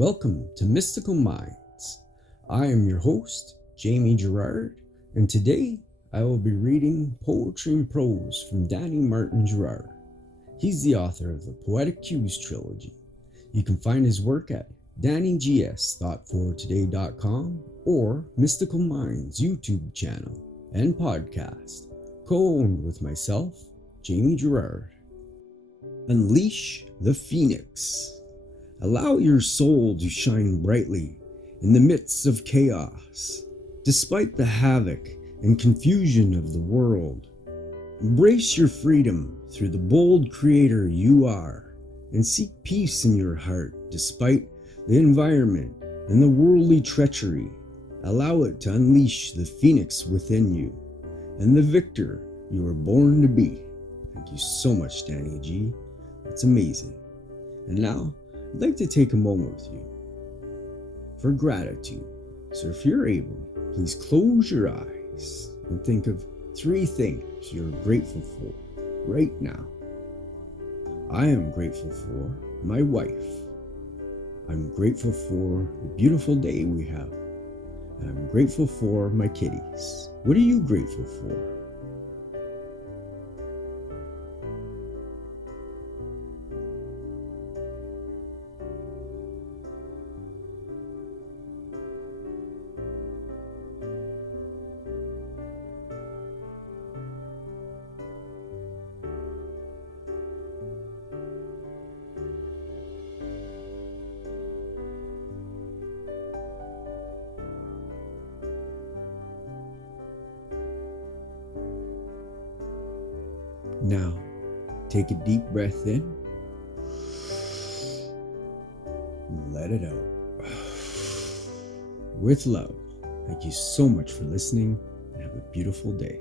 Welcome to Mystical Minds. I am your host, Jamie Girard, and today I will be reading Poetry and Prose from Danny Martin Girard. He's the author of the Poetic Cues trilogy. You can find his work at DannyGS.thoughtfortoday.com or Mystical Minds YouTube channel and podcast, co-owned with myself, Jamie Girard. Unleash the Phoenix. Allow your soul to shine brightly in the midst of chaos, despite the havoc and confusion of the world. Embrace your freedom through the bold creator you are, and seek peace in your heart despite the environment and the worldly treachery. Allow it to unleash the phoenix within you and the victor you were born to be. Thank you so much, Danny G. That's amazing. And now, I'd like to take a moment with you for gratitude. So if you're able, please close your eyes and think of 3 things you're grateful for right now. I am grateful for my wife. I'm grateful for the beautiful day we have. And I'm grateful for my kitties. What are you grateful for? Now, take a deep breath in, let it out. With love, thank you so much for listening and have a beautiful day.